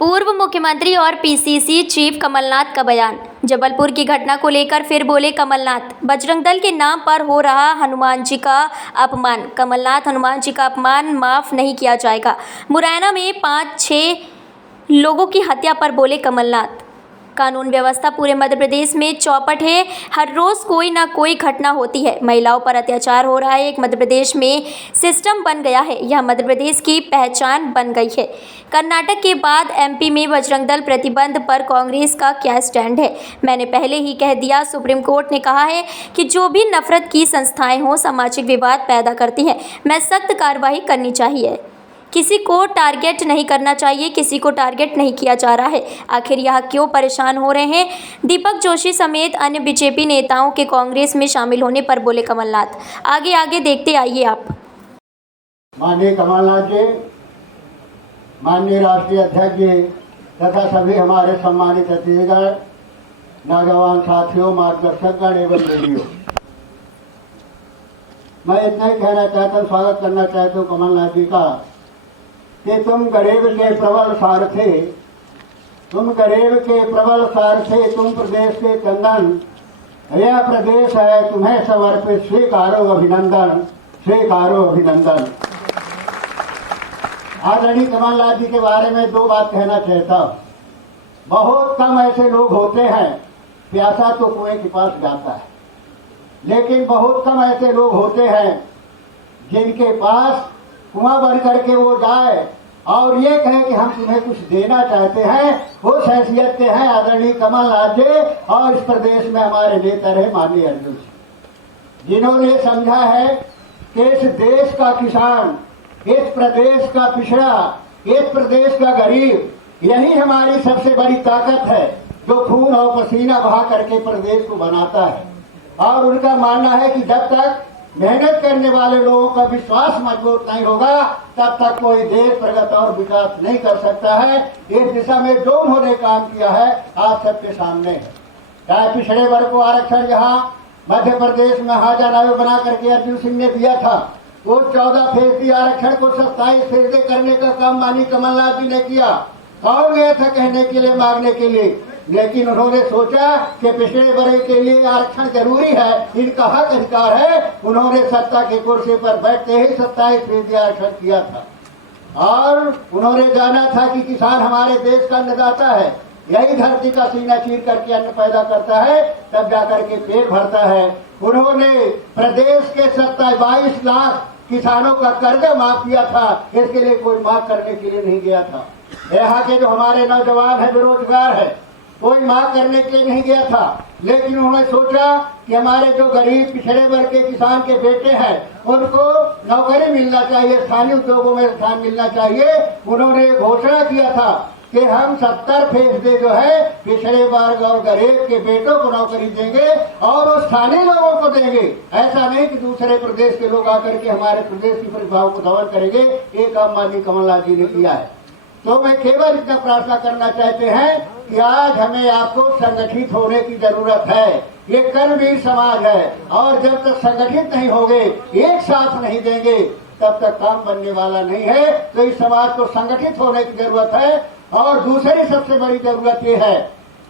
पूर्व मुख्यमंत्री और पीसीसी चीफ कमलनाथ का बयान। जबलपुर की घटना को लेकर फिर बोले कमलनाथ, बजरंग दल के नाम पर हो रहा हनुमान जी का अपमान। कमलनाथ, हनुमान जी का अपमान माफ नहीं किया जाएगा। मुरैना में 5-6 लोगों की हत्या पर बोले कमलनाथ, कानून व्यवस्था पूरे मध्य प्रदेश में चौपट है। हर रोज कोई ना कोई घटना होती है। महिलाओं पर अत्याचार हो रहा है। एक मध्य प्रदेश में सिस्टम बन गया है। यह मध्य प्रदेश की पहचान बन गई है। कर्नाटक के बाद एमपी में बजरंग दल प्रतिबंध पर कांग्रेस का क्या स्टैंड है? मैंने पहले ही कह दिया। सुप्रीम कोर्ट ने कहा है कि जो भी नफरत की संस्थाएं हों, सामाजिक विवाद पैदा करती हैं, मैं सख्त कार्रवाई करनी चाहिए। किसी को टारगेट नहीं करना चाहिए। किसी को टारगेट नहीं किया जा रहा है। आखिर यह क्यों परेशान हो रहे हैं? दीपक जोशी समेत अन्य बीजेपी नेताओं के कांग्रेस में शामिल होने पर बोले कमलनाथ। आगे देखते आइए आप। माननीय कमलनाथ जी, माननीय राष्ट्रीय अध्यक्ष जी तथा सभी हमारे सम्मानित अतिथिगण, नौजवान साथियों, मार्गदर्शकगण एवं रेडियो, मैं इतना ही कहना चाहता हूँ, स्वागत करना चाहता हूँ कमलनाथ जी का कि तुम गरीब के प्रबल सारथी, तुम गरीब के प्रबल सारथी, तुम प्रदेश के चंदन, यह प्रदेश है तुम्हें समर्पित, स्वीकारो अभिनंदन, स्वीकारो अभिनंदन। आदरणीय कमलनाथ जी के बारे में 2 बात कहना चाहता हूँ। बहुत कम ऐसे लोग होते हैं, प्यासा तो कुएं के पास जाता है, लेकिन बहुत कम ऐसे लोग होते हैं जिनके पास कुआं बन करके वो जाए और ये कहे कि हम तुम्हें कुछ देना चाहते हैं। वो हैसियत के हैं आदरणीय कमलनाथ जी और इस प्रदेश में हमारे नेता रहे माननीय अर्जुन सिंह, जिन्होंने समझा है कि इस देश का किसान, इस प्रदेश का पिछड़ा, इस प्रदेश का गरीब, यही हमारी सबसे बड़ी ताकत है जो खून और पसीना बहा करके प्रदेश को बनाता है। और उनका मानना है कि जब तक मेहनत करने वाले लोगों का विश्वास मजबूत नहीं होगा, तब तक कोई देश प्रगति और विकास नहीं कर सकता है। इस दिशा में जो उन्होंने काम किया है आप सबके सामने है। चाहे पिछड़े वर्ग को आरक्षण जहां मध्य प्रदेश में महाजन आयोग बना करके अर्जुन सिंह ने दिया था, वो 14% आरक्षण को 27% करने का काम माननीय कमलनाथ जी ने किया। कौन गया था कहने के लिए, मांगने के लिए? लेकिन उन्होंने सोचा कि पिछड़े वर्ग के लिए आरक्षण जरूरी है, इनका हक अधिकार है। उन्होंने सत्ता की कुर्सी पर बैठते ही 27% आरक्षण किया था और उन्होंने जाना था कि किसान हमारे देश का अन्नदाता है, यही धरती का सीना चीर करके अन्न पैदा करता है, तब जाकर के पेट भरता है। उन्होंने प्रदेश के 22 लाख किसानों का कर्जा माफ किया था, इसके लिए कोई माफ करने के लिए नहीं गया था। यहाँ के जो हमारे नौजवान है, बेरोजगार है, कोई माफ करने के लिए नहीं गया था। लेकिन उन्होंने सोचा कि हमारे जो गरीब पिछड़े वर्ग के किसान के बेटे हैं उनको नौकरी मिलना चाहिए, स्थानीय उद्योगों में स्थान मिलना चाहिए। उन्होंने घोषणा किया था कि हम 70% जो है पिछड़े वर्ग और गरीब के बेटों को नौकरी देंगे और वो स्थानीय लोगों को देंगे। ऐसा नहीं कि दूसरे प्रदेश के लोग आकर के हमारे प्रदेश की प्रतिभाओं को दमन करेंगे। ये काम माननीय कमलनाथ जी ने किया है। तो मैं केवल इतना प्रार्थना करना चाहते हैं कि आज हमें आपको संगठित होने की जरूरत है। ये कर्मवीर समाज है और जब तक संगठित नहीं होंगे, एक साथ नहीं देंगे, तब तक काम बनने वाला नहीं है। तो इस समाज को संगठित होने की जरूरत है। और दूसरी सबसे बड़ी जरूरत ये है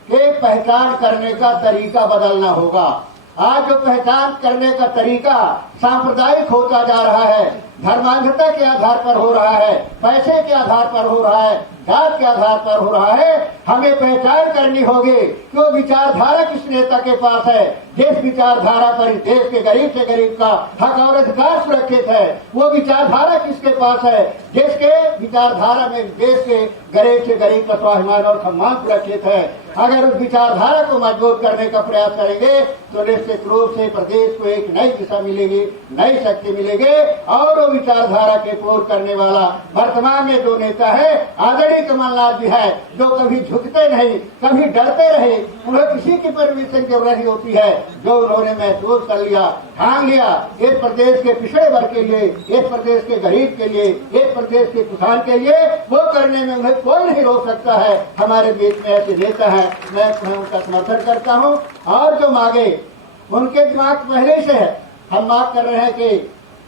कि पहचान करने का तरीका बदलना होगा। आज जो पहचान करने का तरीका सांप्रदायिक होता जा रहा है, धर्मांधता के आधार पर हो रहा है, पैसे के आधार पर हो रहा है, जात के आधार पर हो रहा है। हमें पहचान करनी होगी कि वो विचारधारा किस नेता के पास है। जिस विचारधारा पर इस देश के गरीब से गरीब का हक और अधिकार सुरक्षित है, वो विचारधारा किसके पास है? जिसके विचारधारा में देश के गरीब से गरीब का स्वाभिमान और सम्मान सुरक्षित है। अगर उस विचारधारा को मजबूत करने का प्रयास करेंगे तो निश्चित रूप से प्रदेश को एक नई दिशा मिलेगी, नई शक्ति मिलेगी। और वो विचारधारा के पूर्ण करने वाला वर्तमान में जो नेता है आदरणीय कमलनाथ जी है, जो कभी झुकते नहीं, कभी डरते रहे, उन्हें किसी की परमिशन की जरूरत नहीं होती है। जो उन्होंने महसूस कर लिया, ठान लिया, इस प्रदेश के पिछड़े वर्ग के लिए, इस प्रदेश के गरीब के लिए, इस प्रदेश के किसान के लिए, वो करने में उन्हें कोई नहीं रोक सकता है। हमारे बीच में ऐसे नेता है, मैं उनका समर्थन करता हूँ। और जो मांगे उनके दिमाग पहले से है। हम मांग कर रहे हैं कि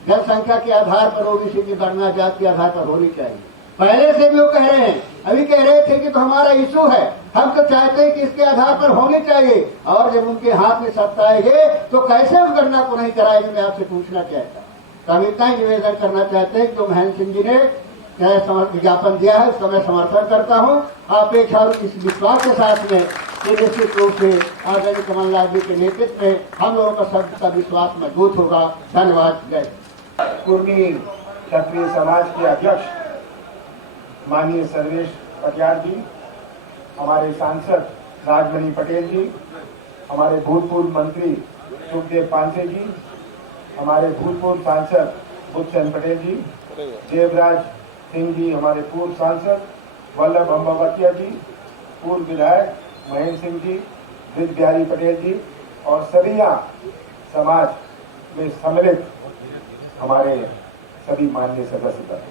जनसंख्या के आधार पर ओबीसी की गणना जाति के आधार पर होनी चाहिए। पहले से भी वो कह रहे हैं, अभी कह रहे थे कि तो हमारा इशू है, हम तो चाहते हैं कि इसके आधार पर होनी चाहिए, और जब उनके हाथ में सत्ता आएगी तो कैसे उस गणना को नहीं कराएंगे, मैं आपसे पूछना चाहता हूँ। तो हम इतना ही निवेदन करना चाहते हैं कि जो महेंद्र सिंह जी ने विज्ञापन दिया है उसका मैं समर्थन करता हूँ। अपेक्षा और इस विश्वास के साथ में कि निश्चित रूप से आदरणीय कमलनाथ जी के नेतृत्व में हम लोगों का सबका विश्वास मजबूत होगा। धन्यवाद। जय। कुर्मी क्षत्रिय समाज के अध्यक्ष माननीय सर्वेश पटियार जी, हमारे सांसद राजमणि पटेल जी, हमारे भूतपूर्व मंत्री सुखदेव पांसे जी, हमारे भूतपूर्व सांसद बुद्धचंद पटेल जी, देवराज सिंह जी हमारे पूर्व सांसद, वल्लभ अम्बावतिया जी पूर्व विधायक, महेंद्र सिंह जी, ब्रिज बिहारी पटेल जी और सभी यहाँ समाज में सम्मिलित हमारे सभी माननीय सदस्य।